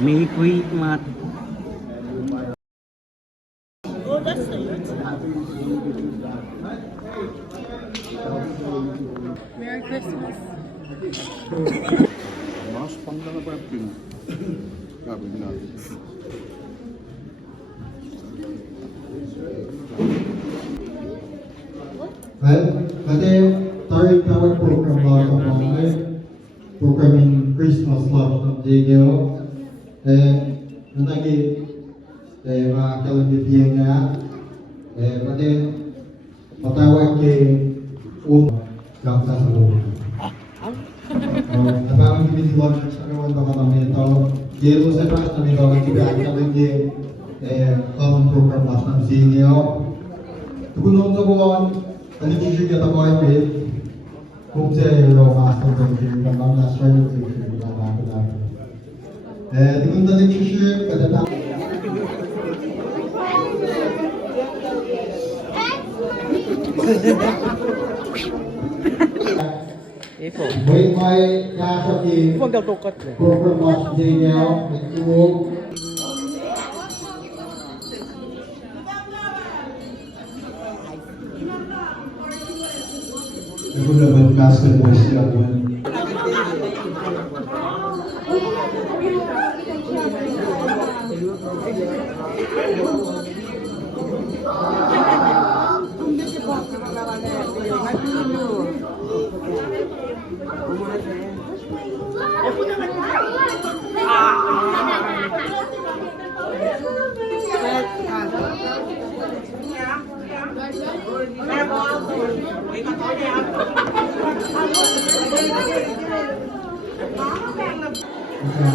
May quick mat. Oh, that's the Merry Christmas. Mas panggang apa pin? Sabi na. Kasi tayo tawag program lang sa mga programming Christmas Love ng JGO. Nanagi mga kalagitiyan nga. Kasi matawag kay gamsa sa buhay. Napamang kinisilog sa kawan pa kami ito. Jero sa pas na ito ang kibiyag kalagi common program last ng JGO. Tukulong sa buwan, Alipijig at ako ay Pete, kung siya yung master ng Jig, ang master ng Jig, ang mga natin. Di kong nag-ship, katatang. May nasa team, program mas Jig niya, nag-iwog. Aku dapat custom voice jagoan.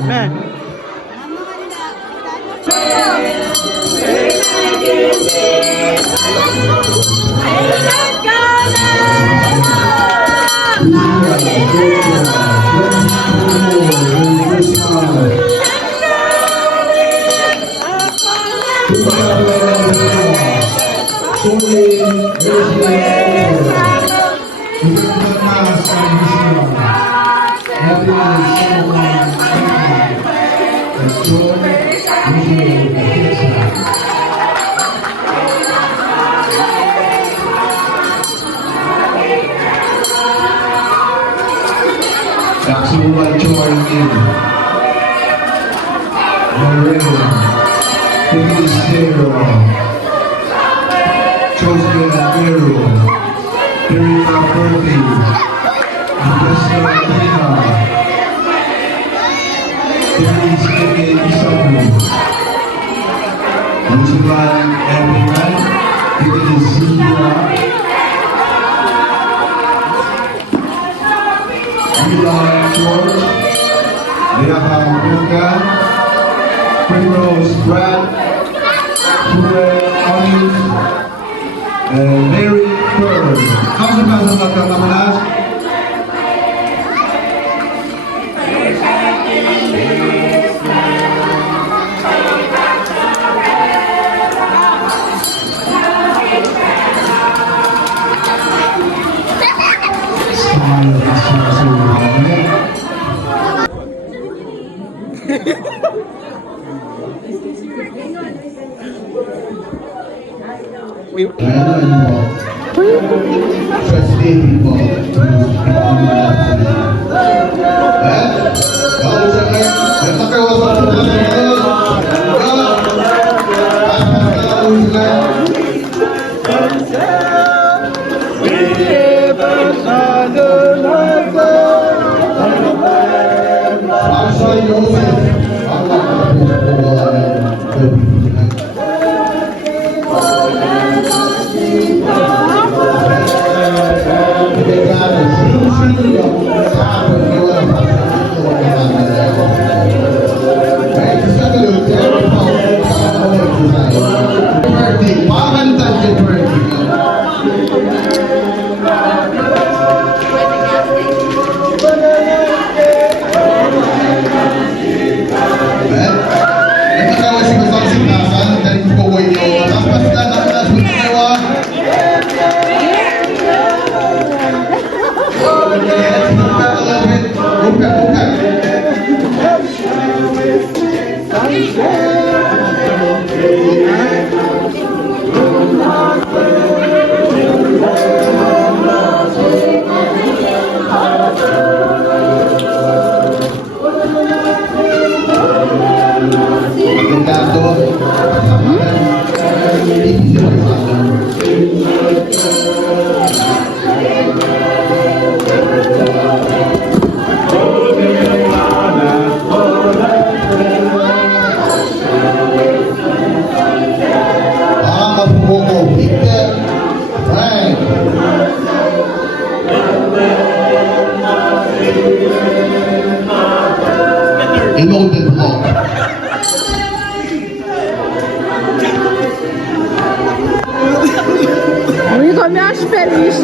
Man. Everyone join in. Lorraine, Denise Taylor, Joseph Aguero, Erika Purdy, Professor Tina, Denise Eke Isamu, Mujiban everyone, Denise Zia, George, Leah Morgan, Primrose Brad, Fure Olive, Mary Bird. Vamos a pasar a la cámara. Pagkakado, hindi sila kasama. Kapuko, Victor, Frank. Inoted block. O Igor me acha feliz.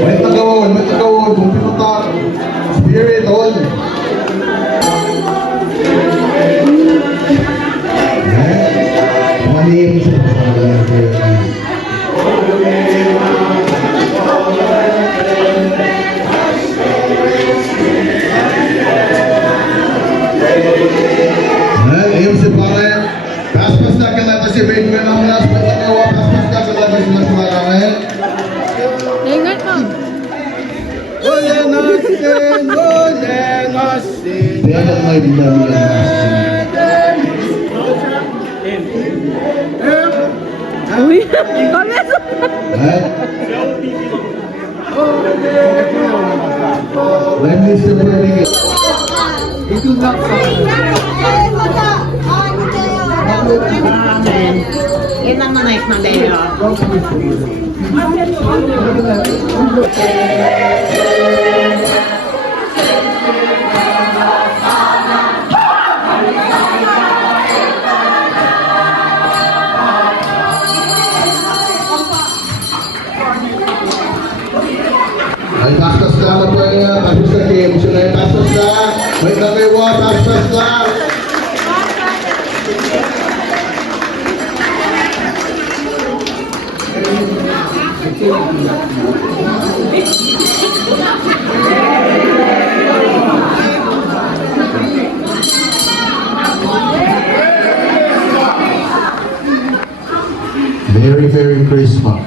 May tagawon, kung pinutak. Spirit on. Manim sa ayun si pare. Paspas na ka natin si Babe Menamlas. May tagawa, paspas na ka natin si Masmarangin. Ingat mo. Ole nasin. Kaya na may dinamihan Uy, começa. When is the wedding? Itu nak Yan ang naik na dahil. Ay, paspas na po yan. Paspas na kayo. Gusto na yung paspas na. May tagawa, paspas na. Merry Christmas.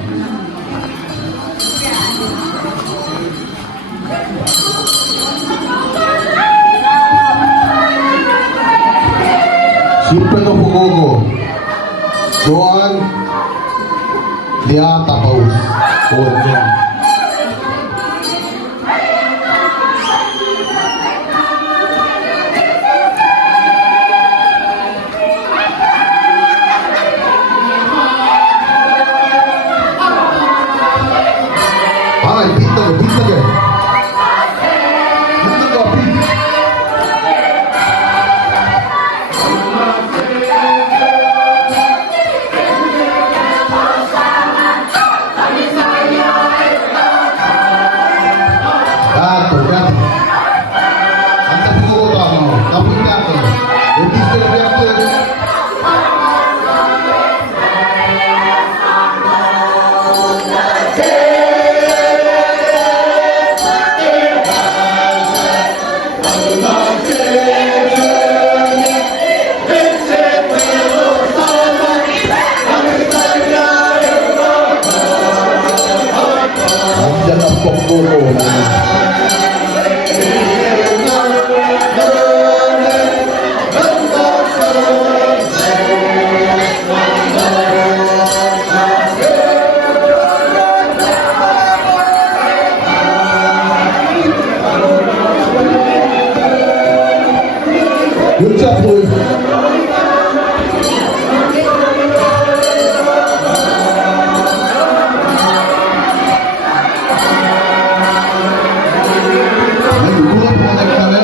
Siyempre na Pugogo. Joan Liata Paus. Joan. Ay, pinta ka. Pinta ka, pinta. Gato. Ang tapuko ko to, no? Tapos gato. Yung disco na gato. Andiyan ang pokpoko. Good job, boys. Ay, gulat po na kami.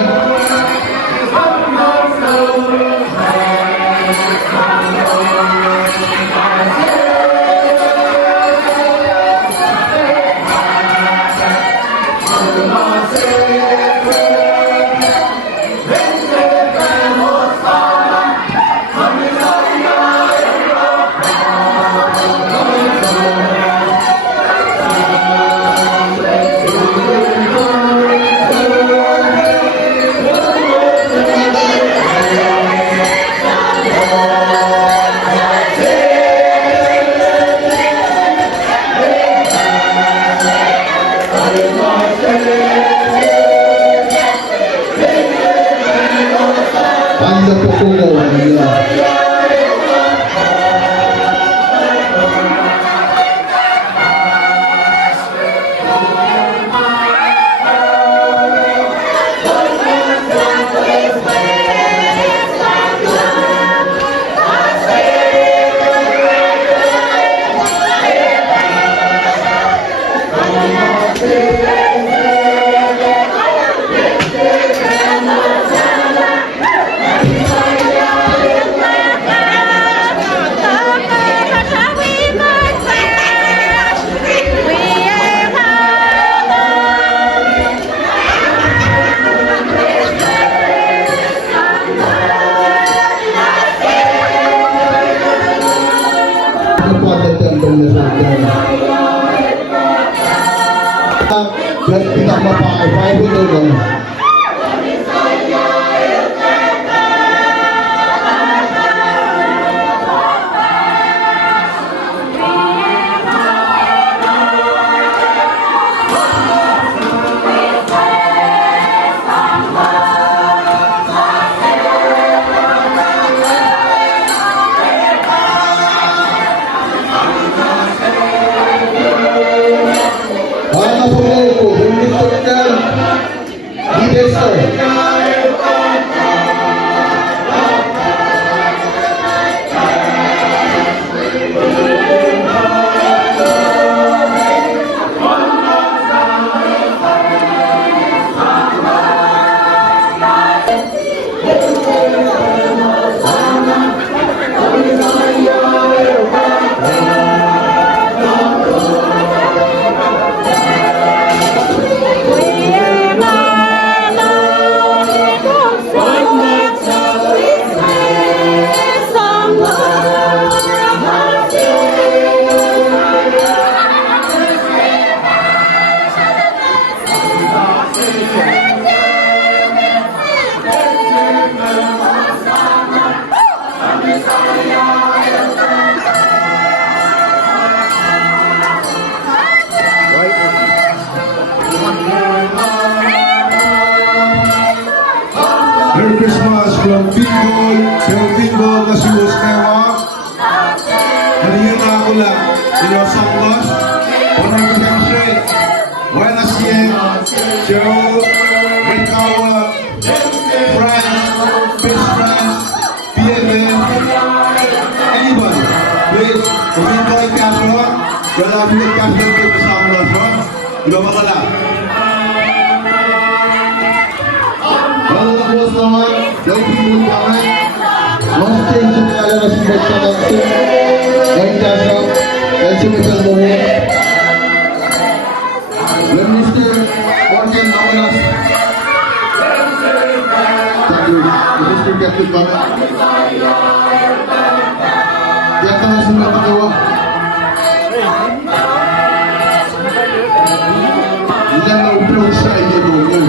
wonderful Congo. Yeah. Dan kita mapakai itu dong. Merry Christmas from Bingol na Silos Kewa. Hariyan na ako lang. Inosangos. Honor to country. Buenas Dias. Cheryl. Rikawa. France. Best friends. PMN. Anybody. Please. Kumento kay Castro. Galapin kay Castro kay kasama na siya. Iloma ka lang. Lalu terus nama dari timur banget, masih sekali masih berjalan dan jasa dan sebesar boleh. Dan Mister Morgan Amalas, tapi Mister Captain banget. Dia tahu semua kedua. Dia tahu belum saya dulu.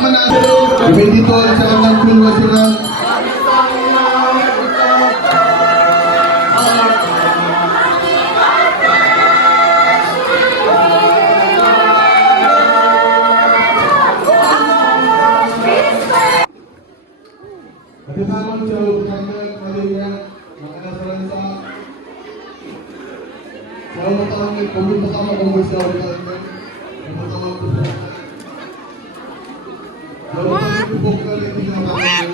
Sama na. Ibig dito sa kandang kulwa sila. Kasama jauh sampai Malaysia, makanya Serensa. Saya pertama kali pertama konversi awal kali, pertama kali. Kalau kita buka lagi kita akan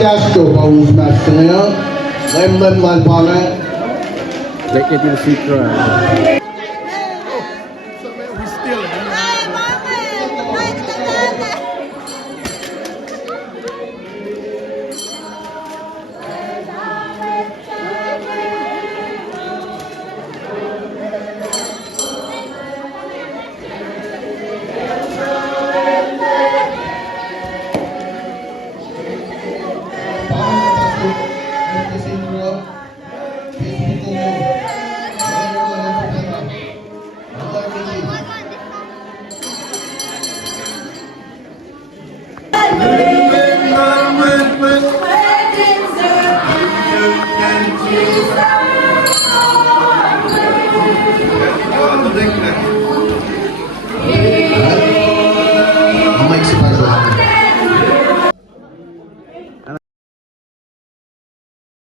Castro Paulus match ngayon. Lemon Malpana. Like it in secret. Mike Sipazzo.